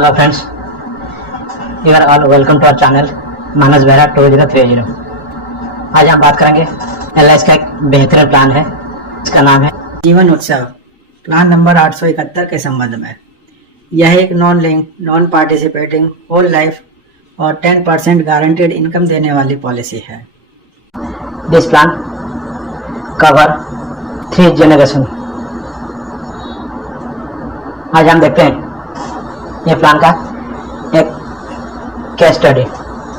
Hello friends, you are all welcome to our channel मानस बेहरा 2030। आज हम बात करेंगे LIC का एक बेहतरीन प्लान है, इसका नाम है जीवन उत्सव। प्लान नंबर 871 के संबंध में यह एक non link non participating whole life और 10% गारंटेड इनकम देने वाली पॉलिसी है। This plan cover 3 generation. आज हम देखते हैं ये प्लान का एक केस स्टडी।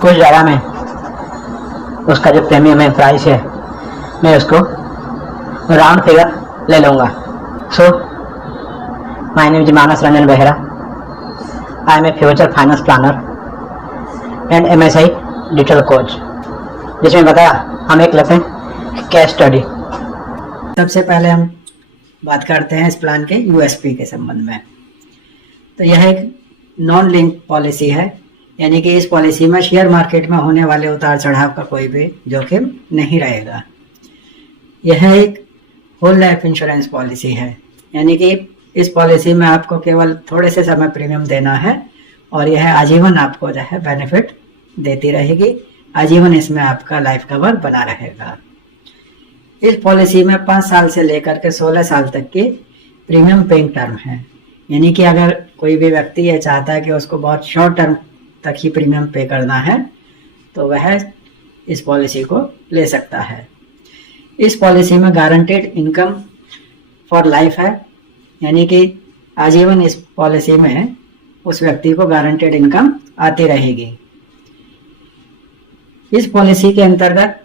कुछ जगह में उसका जो प्रीमियम है, प्राइस है, मैं उसको राउंड फिगर ले लूँगा। So my name is Manas Ranjan Behera. I am a future finance planner and MSI digital coach. जिसमें बताया हम एक लेते हैं केस स्टडी। सबसे पहले हम बात करते हैं इस प्लान के USP के संबंध में। तो यह एक नॉन लिंक पॉलिसी है, यानी कि इस पॉलिसी में शेयर मार्केट में होने वाले उतार चढ़ाव का कोई भी जोखिम नहीं रहेगा। यह एक होल लाइफ इंश्योरेंस पॉलिसी है, यानी कि इस पॉलिसी में आपको केवल थोड़े से समय प्रीमियम देना है और यह आजीवन आपको जो है बेनिफिट देती रहेगी। आजीवन इसमें आपका लाइफ कवर बना रहेगा। इस पॉलिसी में 5 साल से लेकर के 16 साल तक की प्रीमियम पेइंग टर्म है, यानी कि अगर कोई भी व्यक्ति ये चाहता है कि उसको बहुत शॉर्ट टर्म तक ही प्रीमियम पे करना है तो वह इस पॉलिसी को ले सकता है। इस पॉलिसी में गारंटेड इनकम फॉर लाइफ है, यानी कि आजीवन इस पॉलिसी में उस व्यक्ति को गारंटेड इनकम आती रहेगी। इस पॉलिसी के अंतर्गत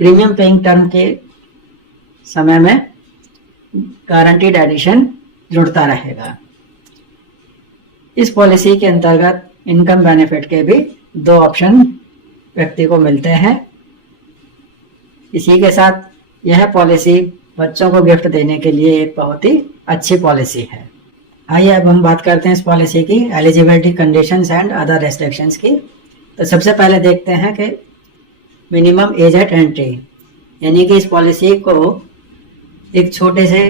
प्रीमियम पेइंग टर्म के समय में गारंटीड एडिशन जुड़ता रहेगा। इस पॉलिसी के अंतर्गत इनकम बेनिफिट के भी 2 ऑप्शन व्यक्ति को मिलते हैं। इसी के साथ यह पॉलिसी बच्चों को गिफ्ट देने के लिए एक बहुत ही अच्छी पॉलिसी है। आइए अब हम बात करते हैं इस पॉलिसी की eligibility conditions and other restrictions की। तो सबसे पहले देखते हैं कि मिनिमम एज एट एंट्री, यानी कि इस पॉलिसी को एक छोटे से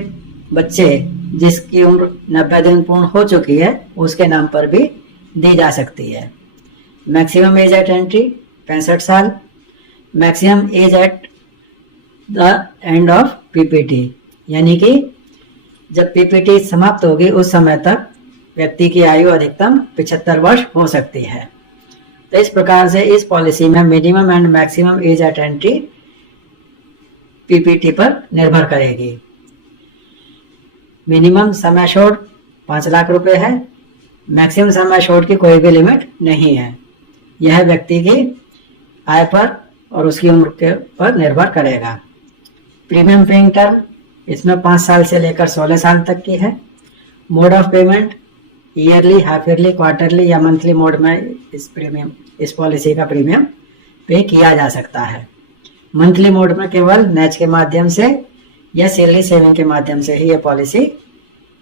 बच्चे जिसकी उम्र 90 दिन पूर्ण हो चुकी है उसके नाम पर भी दी जा सकती है। मैक्सिमम एज एट एंट्री 65 साल। Maximum age at the end of PPT, यानी कि जब PPT समाप्त होगी उस समय तक व्यक्ति की आयु अधिकतम 75 वर्ष हो सकती है। तो इस प्रकार से इस पॉलिसी में minimum and maximum age eight entry PPT पर निर्भर करेगी। मिनिमम सम एश्योर्ड 5 लाख रुपए है। मैक्सिमम सम एश्योर्ड की कोई भी लिमिट नहीं है। यह व्यक्ति की आय पर और उसकी उम्र के पर निर्भर करेगा। प्रीमियम पेइंग टर्म इसमें 5 साल से लेकर 16 साल तक की है। Mode of payment yearly, half yearly, quarterly या मंथली मोड में इस पॉलिसी का प्रीमियम पे किया जा सकता है। मंथली मोड में केवल NACH के माध्यम से या सैलरी सेविंग के माध्यम से ही यह पॉलिसी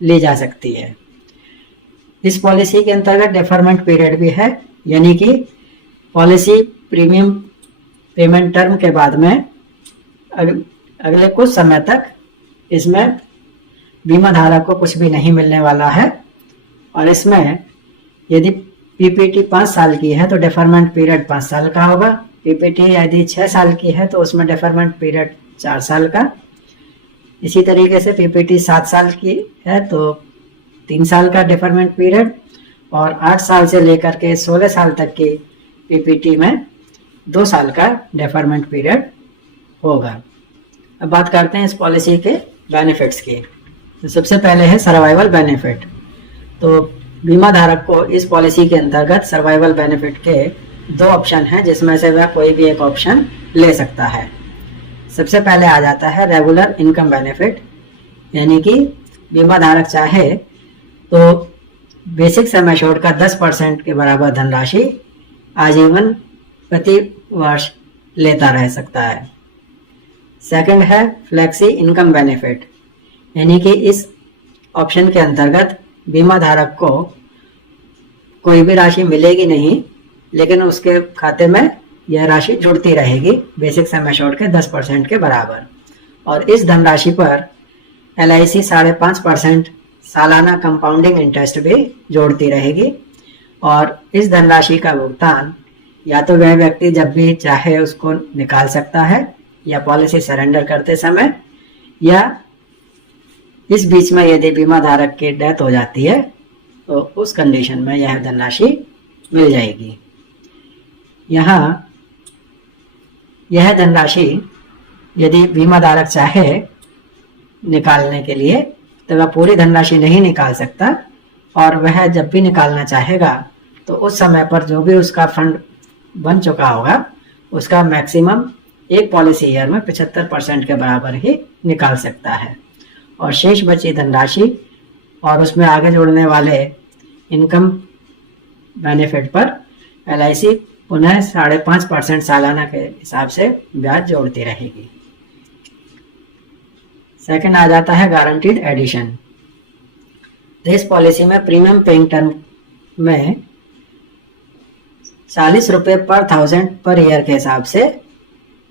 ली जा सकती है। इस पॉलिसी के अंतर्गत डेफरमेंट पीरियड भी है, यानी कि पॉलिसी प्रीमियम पेमेंट टर्म के बाद में अगले कुछ समय तक इसमें बीमा धारक को कुछ भी नहीं मिलने वाला है। और इसमें यदि PPT 5 साल की है तो डेफरमेंट पीरियड 5 साल का होगा। PPT यदि 6 साल की है तो उसमें डेफरमेंट पीरियड 4 साल का। इसी तरीके से PPT 7 साल की है तो 3 साल का डेफरमेंट पीरियड, और 8 साल से लेकर के 16 साल तक की PPT में 2 साल का डेफरमेंट पीरियड होगा। अब बात करते हैं इस पॉलिसी के बेनिफिट्स की। तो सबसे पहले है सर्वाइवल बेनिफिट। तो बीमा धारक को इस पॉलिसी के अंतर्गत सर्वाइवल बेनिफिट के 2 ऑप्शन हैं, जिसमें से वह कोई भी एक ऑप्शन ले सकता है। सबसे पहले आ जाता है रेगुलर इनकम बेनिफिट, यानी कि बीमा धारक चाहे तो बेसिक सम एश्योर्ड का 10% के बराबर धनराशि आजीवन प्रति वर्ष लेता रह सकता है। सेकंड है फ्लेक्सी इनकम बेनिफिट, यानी कि इस ऑप्शन के अंतर्गत बीमा धारक को कोई भी राशि मिलेगी नहीं, लेकिन उसके खाते में यह राशि जुड़ती रहेगी बेसिक सम एश्योर्ड के 10% के बराबर। और इस धनराशि पर LIC 5.5% सालाना कंपाउंडिंग इंटरेस्ट भी जोड़ती रहेगी। और इस धनराशि का भुगतान या तो वह व्यक्ति जब भी चाहे उसको निकाल सकता है या पॉलिसी सरेंडर करते समय, या इस बीच में यदि बीमा धारक की डेथ हो जाती है तो उस कंडीशन में यह धनराशि मिल जाएगी। यहाँ यह धनराशि यदि बीमा धारक चाहे निकालने के लिए तो वह पूरी धनराशि नहीं निकाल सकता, और वह जब भी निकालना चाहेगा तो उस समय पर जो भी उसका फंड बन चुका होगा उसका मैक्सिमम एक पॉलिसी ईयर में 75% के बराबर ही निकाल सकता है, और शेष बची धनराशि और उसमें आगे जोड़ने वाले इनकम बेनिफिट पर LIC पुनः 5.5% सालाना के हिसाब से ब्याज जोड़ती रहेगी। सेकंड आ जाता है गारंटीड एडिशन। तो इस पॉलिसी में प्रीमियम पेइंग टर्म में 40 रुपये पर 1000 पर ईयर के हिसाब से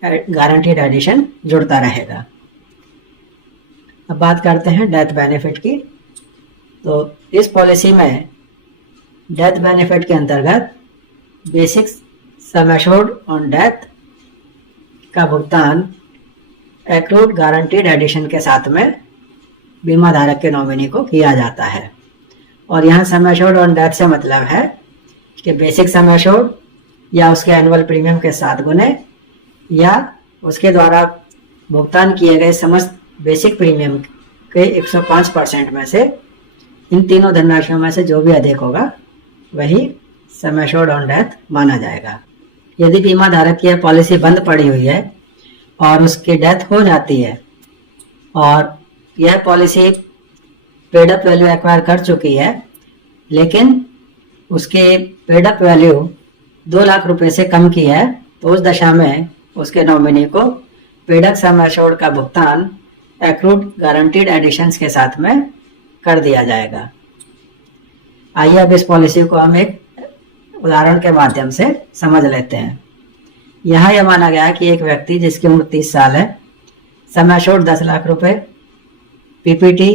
गारंटीड एडिशन जुड़ता रहेगा। अब बात करते हैं डेथ बेनिफिट की। तो इस पॉलिसी में डेथ बेनिफिट के अंतर्गत basic sum assured on death का भुगतान एक्रूड गारंटीड एडिशन के साथ में बीमा धारक के नॉमिनी को किया जाता है। और यहाँ सम एश्योर्ड ऑन डेथ से मतलब है कि बेसिक सम एश्योर्ड या उसके एनुअल प्रीमियम के 7 गुने या उसके द्वारा भुगतान किए गए समस्त बेसिक प्रीमियम के 105% में से इन तीनों धनराशियों में से जो भी अधिक होगा वही सम एश्योर्ड ऑन डेथ माना जाएगा। यदि बीमा धारक की पॉलिसी बंद पड़ी हुई है और उसकी डेथ हो जाती है और यह policy paid up value acquire कर चुकी है, लेकिन उसके पेड अप वैल्यू 2 लाख रुपए से कम की है, तो उस दशा में उसके नॉमिनी को पेड अप सम एश्योर्ड का भुगतान एक्रूड गारंटीड एडिशंस के साथ में कर दिया जाएगा। आइए अब इस पॉलिसी को हम एक उदाहरण के माध्यम से समझ लेते हैं। यहाँ यह माना गया है कि एक व्यक्ति जिसकी उम्र 30 साल है, सम एश्योर्ड 10 लाख रुपए, PPT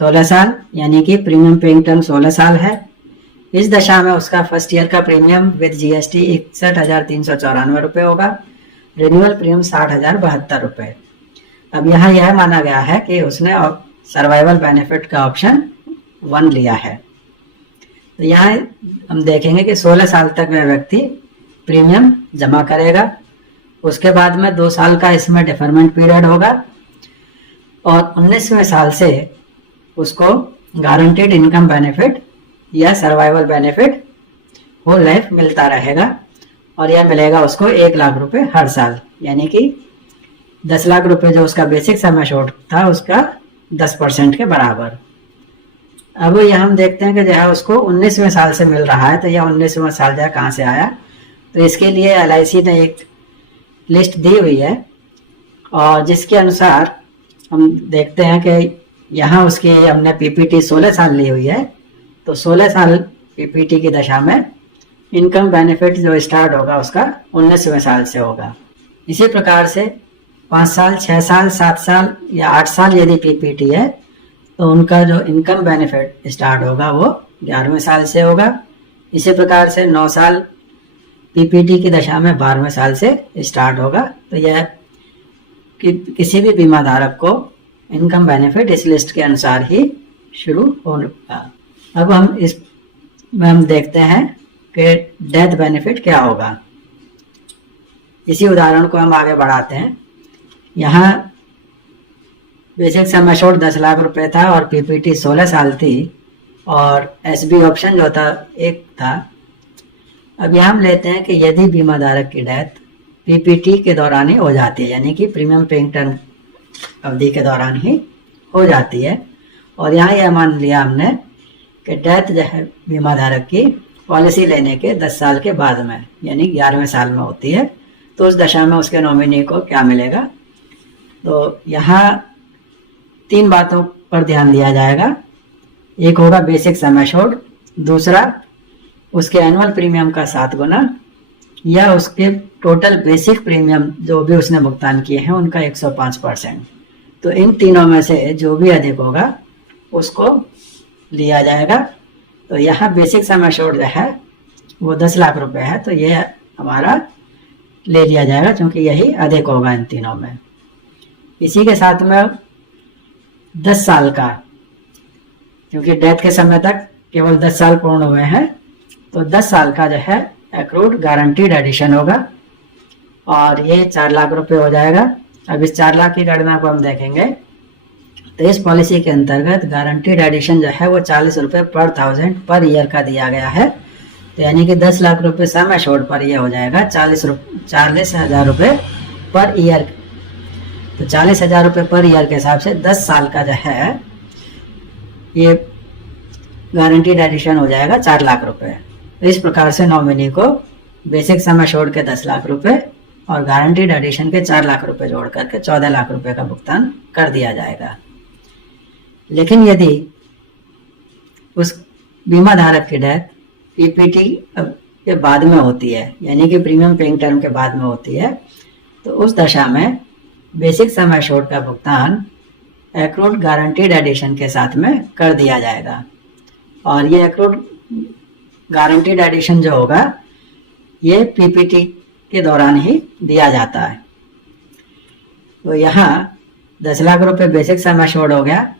16 साल यानी कि प्रीमियम पेइंग टर्म 16 साल है। इस दशा में उसका फर्स्ट ईयर का प्रीमियम विद GST 61,394 रुपये होगा, रिन्यूअल प्रीमियम 60,072 रुपये। अब यहाँ यह माना गया है कि उसने सर्वाइवल बेनिफिट का ऑप्शन 1 लिया है। तो यहाँ हम देखेंगे कि 16 साल तक वह व्यक्ति प्रीमियम जमा करेगा, उसके बाद में 2 साल का इसमें डिफरमेंट पीरियड होगा और 19वें साल से उसको गारंटीड इनकम बेनिफिट या सर्वाइवल बेनिफिट होल लाइफ मिलता रहेगा, और यह मिलेगा उसको 1 लाख रुपए हर साल, यानी कि 10 लाख रुपए जो उसका बेसिक सम एश्योर्ड था उसका 10% के बराबर। अब यह हम देखते हैं कि जहाँ उसको 19वें साल से मिल रहा है, तो यह 19वां साल जहाँ कहाँ से आया, तो इसके लिए LIC ने एक लिस्ट दी हुई है और जिसके अनुसार हम देखते हैं कि यहाँ उसकी हमने PPT 16 साल ली हुई है, तो 16 साल PPT की दशा में इनकम बेनिफिट जो स्टार्ट होगा उसका 19वें साल से होगा। इसी प्रकार से 5 साल, 6 साल, 7 साल या 8 साल यदि PPT है तो उनका जो इनकम बेनिफिट स्टार्ट होगा वो 11वें साल से होगा। इसी प्रकार से 9 साल PPT की दशा में 12वें साल से स्टार्ट होगा। तो यह किसी भी बीमा धारक को इनकम बेनिफिट इस लिस्ट के अनुसार ही शुरू होगा। अब हम इस में हम देखते हैं कि डेथ बेनिफिट क्या होगा। इसी उदाहरण को हम आगे बढ़ाते हैं। यहाँ बेसिक सम एश्योर्ड 10 लाख रुपए था और PPT 16 साल थी और SB ऑप्शन जो था 1 था। अब यहाँ हम लेते हैं कि यदि बीमा धारक की डेथ PPT के दौरान ही हो जाती है, यानी कि प्रीमियम पेइंग टर्म अवधि के दौरान ही हो जाती है, और यहाँ यह मान लिया हमने कि डेथ जो है बीमा धारक की पॉलिसी लेने के 10 साल के बाद में यानी 11वें साल में होती है, तो उस दशा में उसके नॉमिनी को क्या मिलेगा। तो यहाँ 3 बातों पर ध्यान दिया जाएगा। एक होगा बेसिक सम एश्योर्ड, दूसरा उसके एनुअल प्रीमियम का 7 गुना या उसके टोटल बेसिक प्रीमियम जो भी उसने भुगतान किए हैं उनका 105%। तो इन तीनों में से जो भी अधिक होगा उसको लिया जाएगा तो यहाँ बेसिक सम एश्योर्ड जो है वो 10 लाख रुपए है, तो ये हमारा ले लिया जाएगा क्योंकि यही अधिक होगा इन तीनों में। इसी के साथ में 10 साल का, क्योंकि डेथ के समय तक केवल 10 साल पूर्ण हुए हैं, तो 10 साल का जो है एक्रूड गारंटीड एडिशन होगा और ये 4 लाख रुपए हो जाएगा। अब इस 4 लाख की गणना को हम देखेंगे तो इस पॉलिसी के अंतर्गत गारंटीड एडिशन जो है वो 40 रुपए पर 1000 पर ईयर का दिया गया है, तो यानी कि 10 लाख रुपए सम एश्योर्ड पर ये हो जाएगा 40,000 रुपए पर ईयर। तो 40,000 रुपए पर ईयर के हिसाब से 10 साल का जो है ये गारंटीड एडिशन हो जाएगा 4 लाख रुपए। तो इस प्रकार से नॉमिनी को बेसिक सम एश्योर्ड के 10 लाख रुपए और गारंटीड एडिशन के 4 लाख रुपए जोड़ करके 14 लाख रुपए का भुगतान कर दिया जाएगा। लेकिन यदि उस बीमा धारक की डेथ पीपीटी के बाद में होती है, यानी कि प्रीमियम पेइंग टर्म के बाद में होती है, तो उस दशा में बेसिक सम एश्योर्ड का भुगतान एक्रूड गारंटीड एडिशन के साथ में कर दिया जाएगा। और ये एक्रूड गारंटीड एडिशन जो होगा ये पीपीटी के दौरान ही दिया जाता है। तो यहाँ 10 लाख रुपए बेसिक सम एश्योर्ड हो गया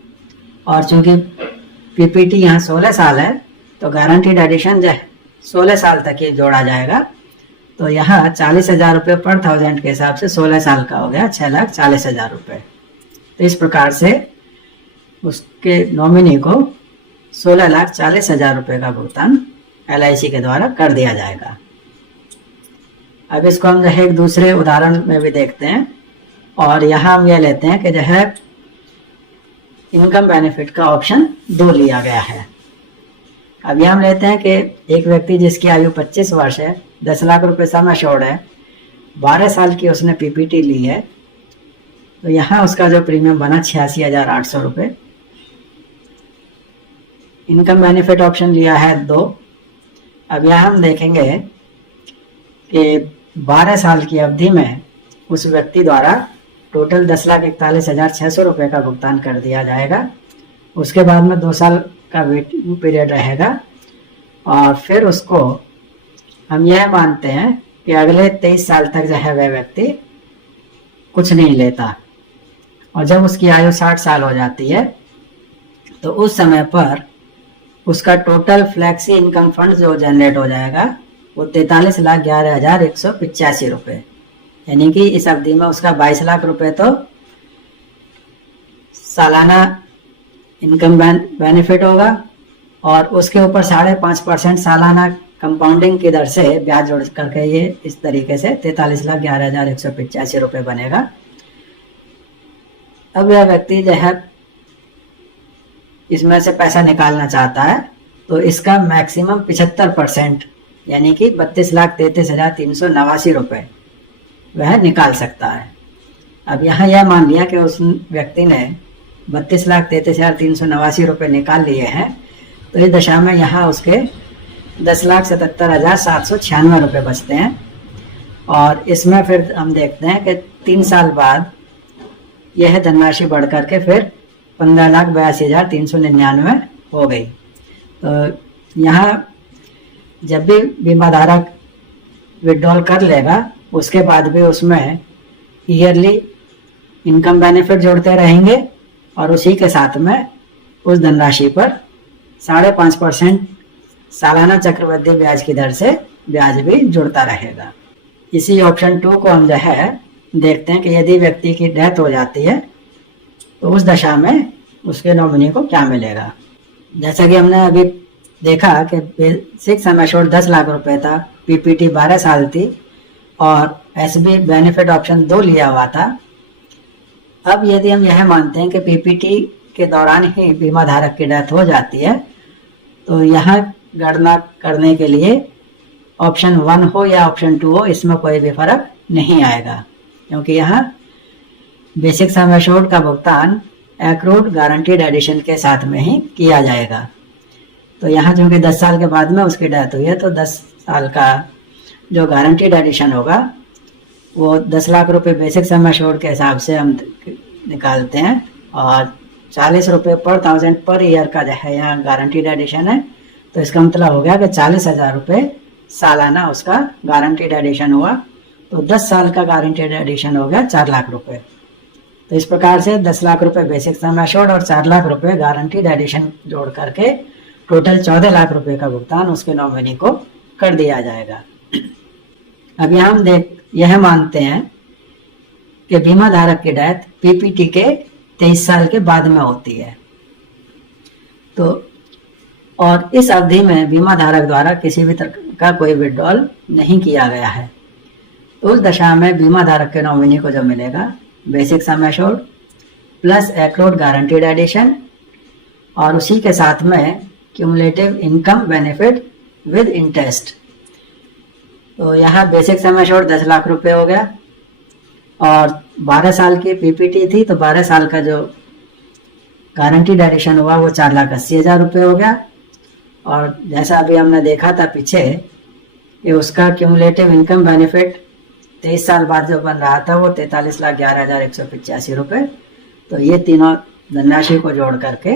और चूंकि पीपीटी यहाँ 16 साल है तो गारंटीड एडिशन जो है 16 साल तक ही जोड़ा जाएगा। तो यहाँ 40,000 रुपये पर 1000 के हिसाब से 16 साल का हो गया 6,40,000 रुपये। तो इस प्रकार से उसके नॉमिनी को 16,40,000 रुपये का भुगतान LIC के द्वारा कर दिया जाएगा। अब इसको हम जो है एक दूसरे उदाहरण में भी देखते हैं और यहाँ हम ये लेते हैं कि जो है इनकम बेनिफिट का ऑप्शन 2 लिया गया है। अब ये हम लेते हैं कि एक व्यक्ति जिसकी आयु 25 वर्ष है, 10 लाख रुपए सम एश्योर्ड है, 12 साल की उसने पीपीटी ली है, तो यहाँ उसका जो प्रीमियम बना 86,800 रुपये। इनकम बेनिफिट ऑप्शन लिया है 2। अब यहाँ हम देखेंगे कि 12 साल की अवधि में उस व्यक्ति द्वारा टोटल 10,41,600 रुपये का भुगतान कर दिया जाएगा। उसके बाद में 2 साल का वेटिंग पीरियड रहेगा और फिर उसको हम यह मानते हैं कि अगले 23 साल तक जो है वह व्यक्ति कुछ नहीं लेता और जब उसकी आयु 60 साल हो जाती है तो उस समय पर उसका टोटल फ्लैक्सी इनकम फंड जो जनरेट हो जाएगा वो 43,11,185 रुपये, यानी कि इस अवधि में उसका 22 लाख रुपए तो सालाना इनकम बेनिफिट होगा और उसके ऊपर 5.5% सालाना कंपाउंडिंग की दर से ब्याज जोड़ करके ये इस तरीके से 43,11,185 रुपये बनेगा। अब यह व्यक्ति जो है इसमें से पैसा निकालना चाहता है तो इसका मैक्सिमम 75% यानी कि 32,33,389 रुपये वह निकाल सकता है। अब यहाँ यह मान लिया कि उस व्यक्ति ने 32,33,389 रुपये निकाल लिए हैं, तो इस दशा में यहाँ उसके 10,77,796 रुपये बचते हैं और इसमें फिर हम देखते हैं कि 3 साल बाद यह धनराशि बढ़ करके फिर 15,82,399 हो गई। तो यहाँ जब भी बीमा धारक विड्रॉल कर लेगा उसके बाद भी उसमें ईयरली इनकम बेनिफिट जोड़ते रहेंगे और उसी के साथ में उस धनराशि पर 5.5% सालाना चक्रवृद्धि ब्याज की दर से ब्याज भी जुड़ता रहेगा। इसी ऑप्शन 2 को हम जो है देखते हैं कि यदि व्यक्ति की डेथ हो जाती है तो उस दशा में उसके नॉमिनी को क्या मिलेगा। जैसा कि हमने अभी देखा कि बेसिक सम एश्योर्ड 10 लाख रुपए था, पीपीटी 12 साल थी और एसबी बेनिफिट ऑप्शन 2 लिया हुआ था। अब यदि हम यह मानते हैं कि पीपीटी के दौरान ही बीमा धारक की डेथ हो जाती है तो यहाँ गणना करने के लिए ऑप्शन 1 हो या ऑप्शन 2 हो इसमें कोई भी फर्क नहीं आएगा, क्योंकि यहाँ बेसिक सम एश्योर्ड का भुगतान एक्रूड गारंटीड एडिशन के साथ में ही किया जाएगा। तो यहाँ चूँकि 10 साल के बाद में उसकी डेथ हुई है तो 10 साल का जो गारंटीड एडिशन होगा वो 10 लाख रुपए बेसिक सम एश्योर्ड के हिसाब से हम निकालते हैं और 40 रुपये पर 1000 पर ईयर का जो है यहाँ गारंटीड एडिशन है तो इसका मतलब हो गया कि 40,000 रुपये सालाना उसका गारंटीड एडिशन हुआ। तो 10 साल का गारंटीड एडिशन हो गया 4 लाख रुपए। तो इस प्रकार से 10 लाख रुपए बेसिक सम एश्योर्ड और 4 लाख रुपए गारंटीड एडिशन जोड़ करके टोटल 14 लाख रुपए का भुगतान उसके नॉमिनी को कर दिया जाएगा। अब यहाँ हम यह मानते हैं कि बीमा धारक की डेथ पीपीटी के 23 साल के बाद में होती है। तो और इस अवधि में बीमा धारक द्वारा किसी भी तरह का कोई विड्रॉल नहीं किया गया है। तो उस दशा में बीमा धारक के नॉमिनी को जो मिलेगा basic sum assured plus accrued guaranteed addition और उसी के साथ में cumulative income benefit with interest. तो यहाँ बेसिक सम एश्योर्ड 10 लाख रुपए हो गया और 12 साल की पीपीटी थी, तो 12 साल का जो गारंटीड एडिशन हुआ वो 4,80,000 रुपये हो गया। और जैसा अभी हमने देखा था पीछे कि उसका क्यूमुलेटिव इनकम बेनिफिट 23 साल बाद जो बन रहा था वो 43,11,185 रुपये। तो ये तीनों धनराशि को जोड़ करके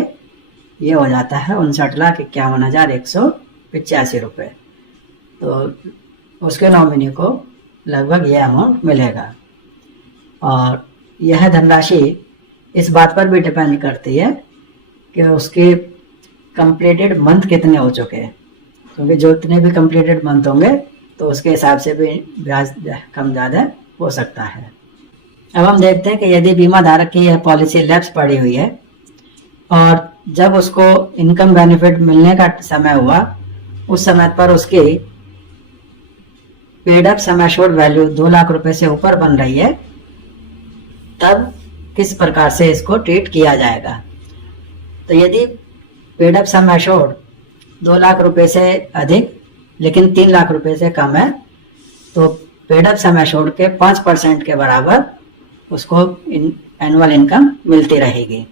ये हो जाता है 59,51,185 रुपये। तो उसके नॉमिनी को लगभग ये अमाउंट मिलेगा। और यह धनराशि इस बात पर भी डिपेंड करती है कि उसके कंप्लीटेड मंथ कितने हो चुके हैं, क्योंकि जो इतने भी कंप्लीटेड मंथ होंगे तो उसके हिसाब से भी ब्याज कम ज़्यादा हो सकता है। अब हम देखते हैं कि यदि बीमा धारक की यह पॉलिसी लैप्स पड़ी हुई है और जब उसको इनकम बेनिफिट मिलने का समय हुआ उस समय पर उसकी paid up sum assured value 2 lakh रुपए से ऊपर बन रही है, तब किस प्रकार से इसको ट्रीट किया जाएगा। तो यदि paid up sum assured 2 lakh रुपए से अधिक लेकिन 3 लाख रुपए से कम है तो पेड अप सम एश्योर्ड के 5% के बराबर उसको एनुअल इनकम मिलती रहेगी।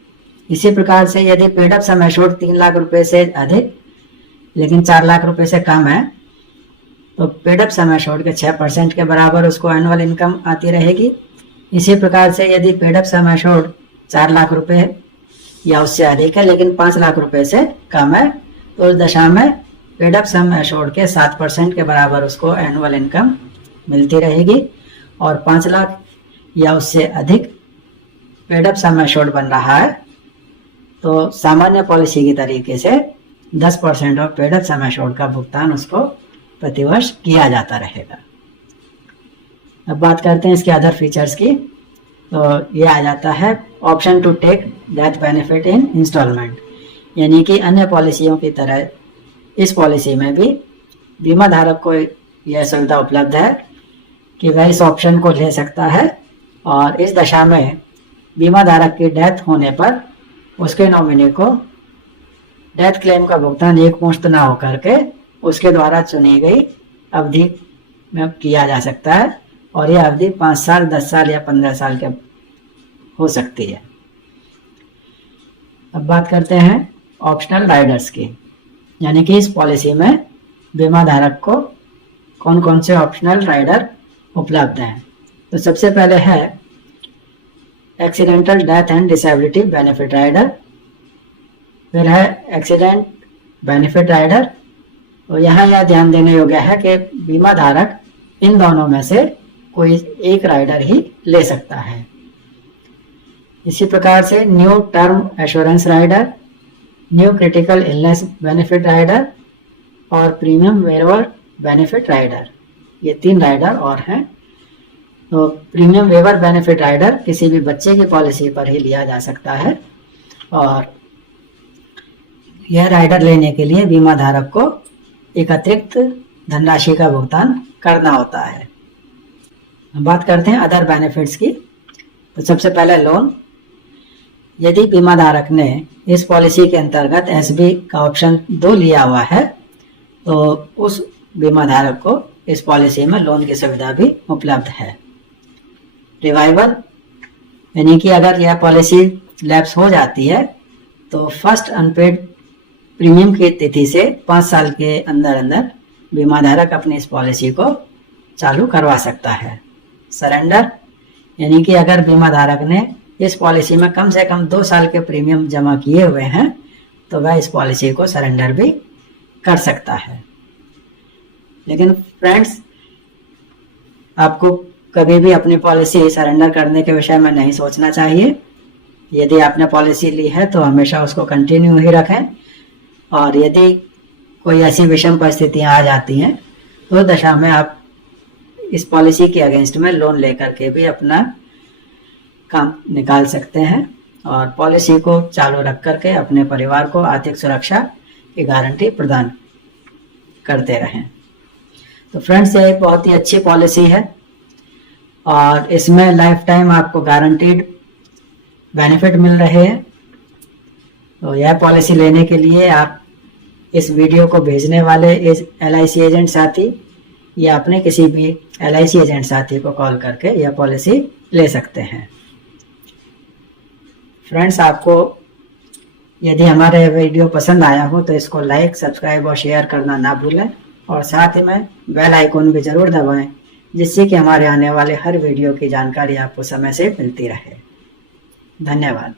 इसी प्रकार से यदि paid up sum assured 3 lakh रुपए से अधिक लेकिन 4 लाख रुपए से कम है तो पेड अप सम एश्योर्ड के 6% के बराबर उसको एनुअल इनकम आती रहेगी। इसी प्रकार से यदि paid up sum assured 4 lakh रुपए या उससे अधिक है लेकिन 5 लाख रुपए से कम है तो उस दशा में पेड अप सम एश्योर्ड के 7% के बराबर उसको एनुअल इनकम मिलती रहेगी। और 5 लाख या उससे अधिक पेड अप सम एश्योर्ड बन रहा है तो सामान्य पॉलिसी की तरीके से 10% of paid up sum assured का भुगतान उसको प्रतिवर्ष किया जाता रहेगा। अब बात करते हैं इसके अदर फीचर्स की। तो ये आ जाता है option to take death benefit in installment, यानी कि अन्य पॉलिसियों की तरह इस पॉलिसी में भी बीमा धारक को यह सुविधा उपलब्ध है कि वह इस ऑप्शन को ले सकता है और इस दशा में बीमा धारक की डेथ होने पर उसके नॉमिनी को डेथ क्लेम का भुगतान एक मुश्त ना होकर के उसके द्वारा चुनी गई अवधि में किया जा सकता है और यह अवधि 5 साल, 10 साल या 15 साल के हो सकती है। अब बात करते हैं ऑप्शनल राइडर्स की, यानी कि इस पॉलिसी में बीमा धारक को कौन कौन से ऑप्शनल राइडर उपलब्ध हैं। तो सबसे पहले है accidental death and disability benefit rider, फिर है एक्सीडेंट बेनिफिट राइडर। और यहाँ यह ध्यान देने योग्य है कि बीमा धारक इन दोनों में से कोई एक राइडर ही ले सकता है। इसी प्रकार से new term assurance rider, new critical illness benefit rider और प्रीमियम वेवर बेनिफिट राइडर, ये 3 राइडर और हैं। तो प्रीमियम वेवर बेनिफिट राइडर किसी भी बच्चे की पॉलिसी पर ही लिया जा सकता है और यह राइडर लेने के लिए बीमा धारक को एक अतिरिक्त धनराशि का भुगतान करना होता है। बात करते हैं अदर बेनिफिट्स की। तो सबसे पहले लोन, यदि बीमा धारक ने इस पॉलिसी के अंतर्गत एसबी का ऑप्शन 2 लिया हुआ है तो उस बीमा धारक को इस पॉलिसी में लोन की सुविधा भी उपलब्ध है। रिवाइवल, यानी कि अगर यह पॉलिसी लैप्स हो जाती है तो फर्स्ट अनपेड प्रीमियम की तिथि से 5 साल के अंदर अंदर बीमा धारक अपनी इस पॉलिसी को चालू करवा सकता है। सरेंडर, यानी कि अगर बीमा धारक ने इस पॉलिसी में कम से कम 2 साल के प्रीमियम जमा किए हुए हैं तो वह इस पॉलिसी को सरेंडर भी कर सकता है। लेकिन फ्रेंड्स, आपको कभी भी अपनी पॉलिसी सरेंडर करने के विषय में नहीं सोचना चाहिए। यदि आपने पॉलिसी ली है तो हमेशा उसको कंटिन्यू ही रखें, और यदि कोई ऐसी विषम परिस्थितियां आ जाती हैं तो दशा में आप इस पॉलिसी के अगेंस्ट में लोन लेकर के भी अपना काम निकाल सकते हैं और पॉलिसी को चालू रख करके अपने परिवार को आर्थिक सुरक्षा की गारंटी प्रदान करते रहें। तो फ्रेंड्स, ये एक बहुत ही अच्छी पॉलिसी है और इसमें लाइफ टाइम आपको गारंटीड बेनिफिट मिल रहे हैं। तो यह पॉलिसी लेने के लिए आप इस वीडियो को भेजने वाले इस LIC एजेंट साथी या अपने किसी भी LIC एजेंट साथी को कॉल करके यह पॉलिसी ले सकते हैं। फ्रेंड्स, आपको यदि हमारा यह वीडियो पसंद आया हो तो इसको लाइक, सब्सक्राइब और शेयर करना ना भूलें, और साथ ही में बेल आइकन भी जरूर दबाएं, जिससे कि हमारे आने वाले हर वीडियो की जानकारी आपको समय से मिलती रहे। धन्यवाद।